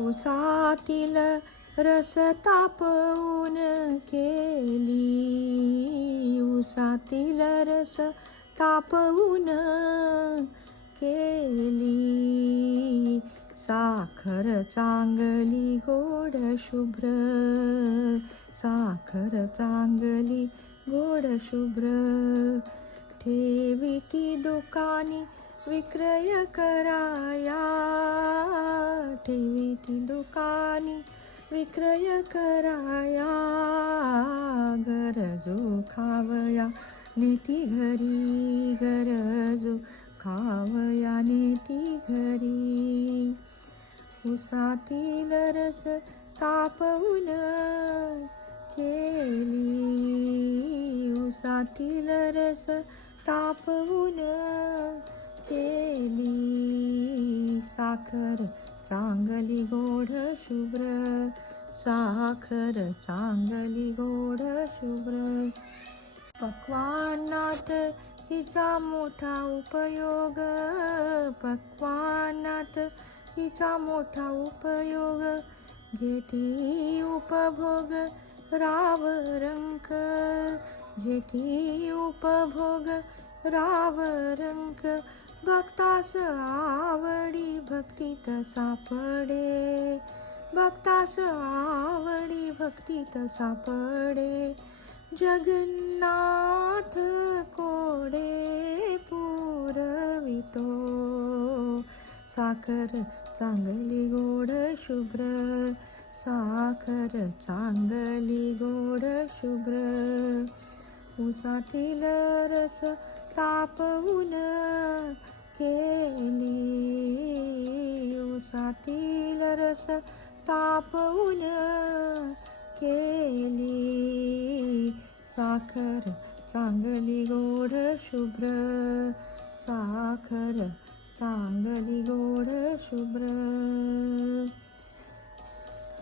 उसातील रस तापवून केली, उसातील रस तापवून केली. साखर चांगली गोड शुभ्र, साखर चांगली गोड शुभ्र. ठेवी ती दुकानी विक्रय कराया, ठेवी ती दुकानी विक्रय कराया. गरजू खावया नेती घरी, गरजू खावया नेती घरी. उसातील रस तापवून केली, उसातील रस तापवून केली. साखर चांगली गोड शुभ्र, साखर चांगली गोड शुभ्र. पक्वान्नात हिचा मोठा उपयोग, पक्वान्नात हिचा मोठा उपयोग. घेती उपभोग राव रंक, घेती उपभोग राव रंक. भक्तास आवडी भक्तीत सापडे, भक्तास आवडी भक्तीत सापडे. जगन्नाथ कोडे पुरवितो, साखर चांगली गोड शुभ्र, साखर चांगली गोड शुभ्र. उसातील रस तापवून केली, उसातील रस तापवून केली. साखर चांगली गोड शुभ्र, साखर चांगली गोड शुभ्र.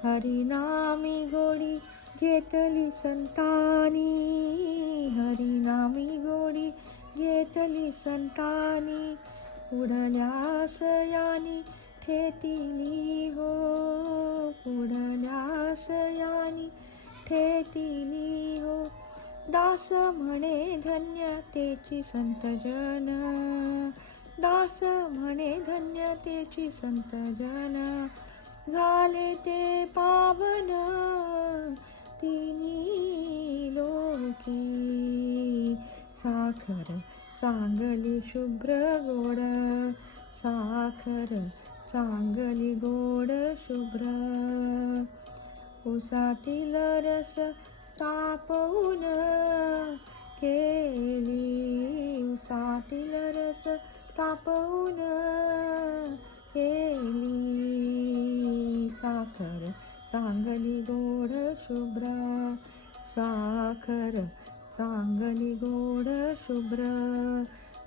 हरिनामी गोडी घेतली संतानी, हरिनामी गोडी घेतली संतानी. पुढल्यास यानी ठेतिली हो, पुढल्यास यानी ठेतिली हो. दास म्हणे धन्य तेची संतजन, दास म्हणे धन्य तेची संतजन. झाले ते पावन तिन्ही लोकी. साखर चांगली शुभ्र गोड, साखर चांगली गोड शुभ्र. उसातील रस तापवून केली, उसातील रस तापवून केली. साखर चांगली गोड शुभ्र, साखर चांगली गोड शुभ्र,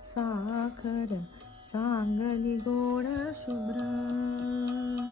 साखर चांगली गोड शुभ्र.